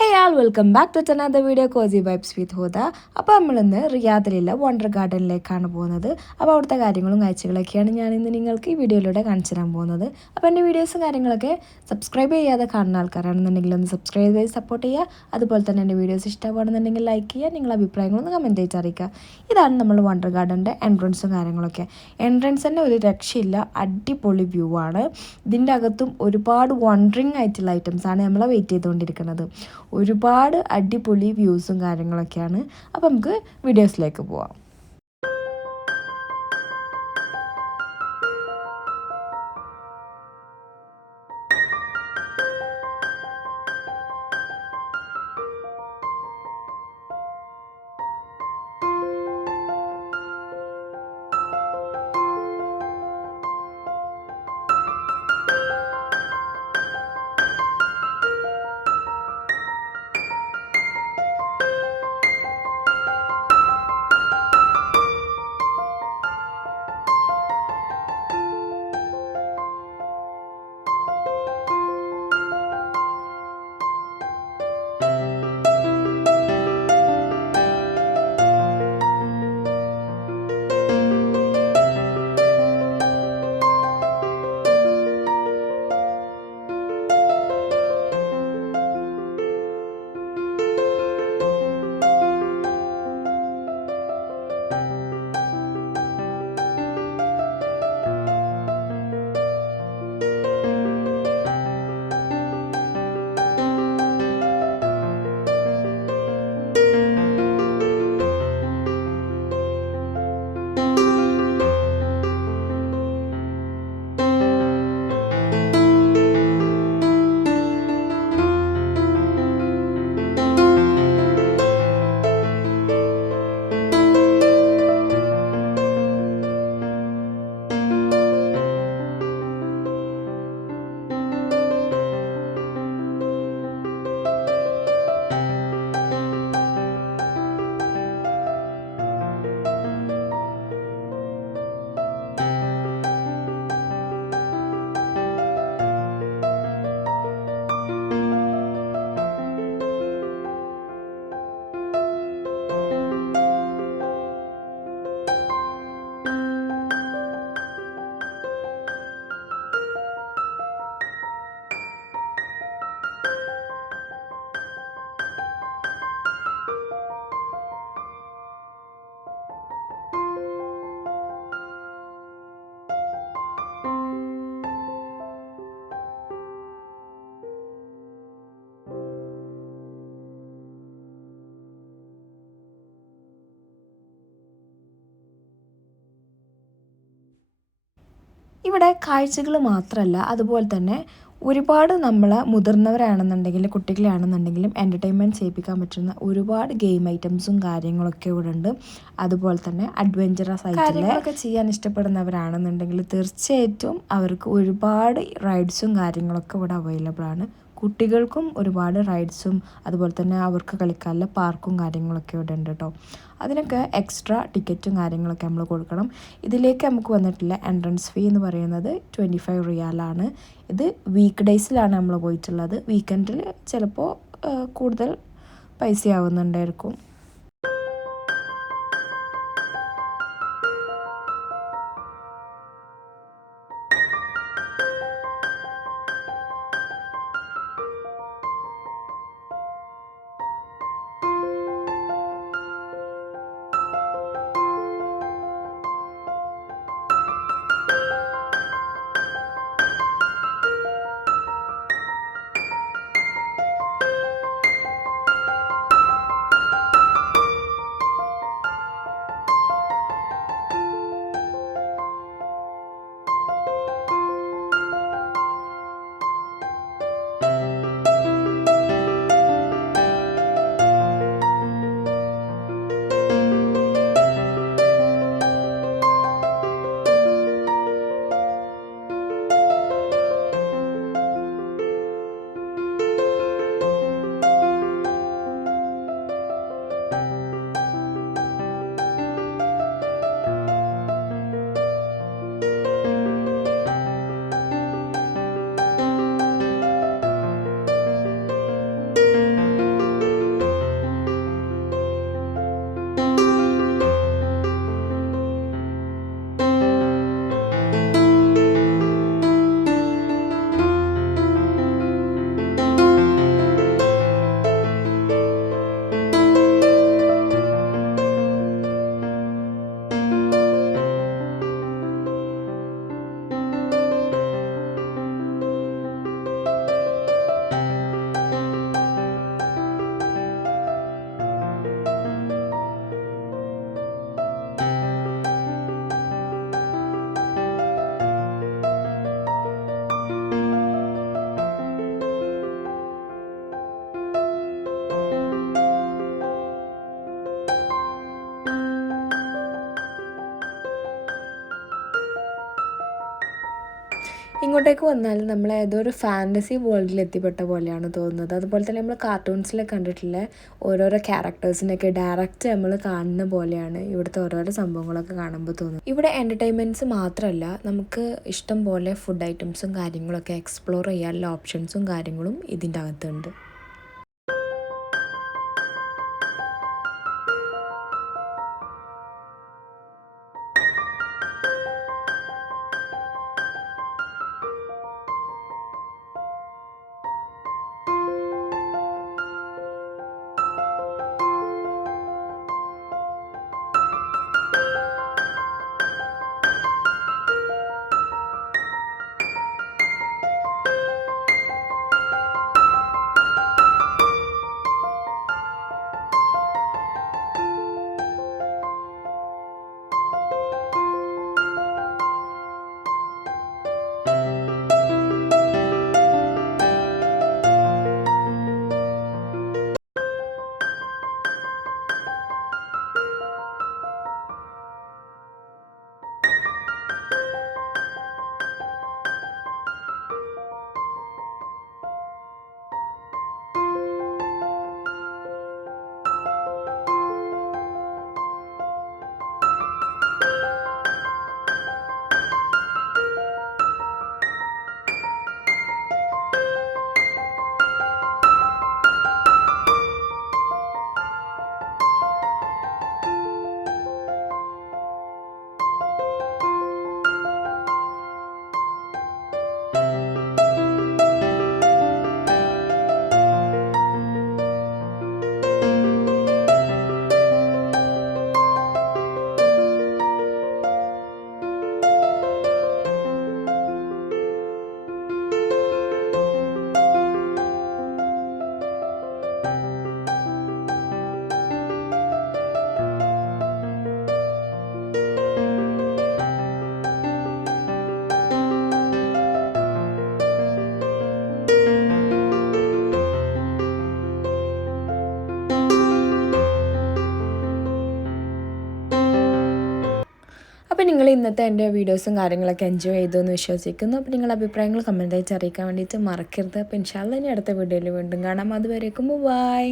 Hey all, welcome back to another video Cozy Vibes with Hoda. അപ്പോൾ നമ്മളിന്ന് റിയാദിലുള്ള wonder ഗാർഡനിലേക്കാണ് പോകുന്നത്. അപ്പോൾ അവിടുത്തെ കാര്യങ്ങളും കാഴ്ചകളൊക്കെയാണ് ഞാൻ ഇന്ന് നിങ്ങൾക്ക് ഈ വീഡിയോയിലൂടെ കാണിച്ചു തരാൻ പോകുന്നത്. അപ്പോൾ എൻ്റെ വീഡിയോസും കാര്യങ്ങളൊക്കെ സബ്സ്ക്രൈബ് ചെയ്യാതെ കാണുന്ന ആൾക്കാരാണെന്നുണ്ടെങ്കിൽ ഒന്ന് സബ്സ്ക്രൈബ് ചെയ്ത് സപ്പോർട്ട് ചെയ്യുക. അതുപോലെ തന്നെ എൻ്റെ വീഡിയോസ് ഇഷ്ടമാണെന്നുണ്ടെങ്കിൽ ലൈക്ക് ചെയ്യുക, നിങ്ങളുടെ അഭിപ്രായങ്ങളൊന്ന് കമൻറ്റ് ചെയ്ത് അറിയിക്കുക. ഇതാണ് നമ്മൾ വണ്ടർ ഗാർഡൻ്റെ എൻട്രൻസും കാര്യങ്ങളൊക്കെ. എൻട്രൻസ് തന്നെ ഒരു രക്ഷയില്ല, അടിപൊളി വ്യൂ ആണ്. ഇതിൻ്റെ അകത്തും ഒരുപാട് വണ്ടറിങ് ആയിട്ടുള്ള ഐറ്റംസാണ് നമ്മളെ വെയിറ്റ് ചെയ്തുകൊണ്ടിരിക്കുന്നത്. ഒരുപാട് അടിപൊളി വ്യൂസും കാര്യങ്ങളൊക്കെയാണ്. അപ്പോൾ നമുക്ക് വീഡിയോസിലേക്ക് പോവാം. ഇവിടെ കാഴ്ചകൾ മാത്രമല്ല, അതുപോലെ തന്നെ ഒരുപാട് നമ്മൾ മുതിർന്നവരാണെന്നുണ്ടെങ്കിൽ കുട്ടികളാണെന്നുണ്ടെങ്കിലും എൻ്റർടൈൻമെൻറ്റ് ചെയ്യിപ്പിക്കാൻ പറ്റുന്ന ഒരുപാട് ഗെയിം ഐറ്റംസും കാര്യങ്ങളൊക്കെ ഇവിടെ ഉണ്ട്. അതുപോലെ തന്നെ അഡ്വഞ്ചറസ് ആയിട്ടുള്ളതൊക്കെ ചെയ്യാൻ ഇഷ്ടപ്പെടുന്നവരാണെന്നുണ്ടെങ്കിൽ തീർച്ചയായിട്ടും അവർക്ക് ഒരുപാട് റൈഡ്സും കാര്യങ്ങളൊക്കെ ഇവിടെ അവൈലബിൾ ആണ്. കുട്ടികൾക്കും ഒരുപാട് റൈഡ്സും അതുപോലെ തന്നെ അവർക്ക് കളിക്കാനുള്ള പാർക്കും കാര്യങ്ങളൊക്കെ ഇവിടെ ഉണ്ട് കേട്ടോ. അതിനൊക്കെ എക്സ്ട്രാ ടിക്കറ്റും കാര്യങ്ങളൊക്കെ നമ്മൾ കൊടുക്കണം. ഇതിലേക്ക് നമുക്ക് വന്നിട്ടുള്ള എൻട്രൻസ് ഫീ എന്ന് പറയുന്നത് 25 റിയാലാണ്. ഇത് വീക്ക് ഡേയ്സിലാണ് നമ്മൾ പോയിട്ടുള്ളത്. വീക്കെൻഡിൽ ചിലപ്പോൾ കൂടുതൽ പൈസ ആവുന്നുണ്ടായിരിക്കും. ഇങ്ങോട്ടേക്ക് വന്നാൽ നമ്മൾ ഏതോ ഒരു ഫാൻറ്റസി വേൾഡിൽ എത്തിപ്പെട്ട പോലെയാണ് തോന്നുന്നത്. അതുപോലെ തന്നെ നമ്മൾ കാർട്ടൂൺസിലൊക്കെ കണ്ടിട്ടുള്ള ഓരോരോ ക്യാരക്ടേഴ്സിനൊക്കെ ഡയറക്റ്റ് നമ്മൾ കാണുന്ന പോലെയാണ് ഇവിടുത്തെ ഓരോരോ സംഭവങ്ങളൊക്കെ കാണുമ്പോൾ തോന്നുന്നത്. ഇവിടെ എൻ്റർടൈൻമെൻറ്റ്സ് മാത്രമല്ല, നമുക്ക് ഇഷ്ടം പോലെ ഫുഡ് ഐറ്റംസും കാര്യങ്ങളൊക്കെ എക്സ്പ്ലോർ ചെയ്യാനുള്ള ഓപ്ഷൻസും കാര്യങ്ങളും ഇതിൻ്റെ അകത്തുണ്ട്. അപ്പോൾ നിങ്ങൾ ഇന്നത്തെ എൻ്റെ വീഡിയോസും കാര്യങ്ങളൊക്കെ എൻജോയ് ചെയ്തു എന്ന് വിശ്വസിക്കുന്നു. അപ്പോൾ നിങ്ങളുടെ അഭിപ്രായങ്ങൾ കമൻറ്റായിട്ട് അറിയിക്കാൻ വേണ്ടിയിട്ട് മറക്കരുത്. അപ്പോൾ ഇൻഷാല്ലാ ഇനി അടുത്ത വീഡിയോയിൽ വീണ്ടും കാണാം. അതുവരേക്കും ബൈ.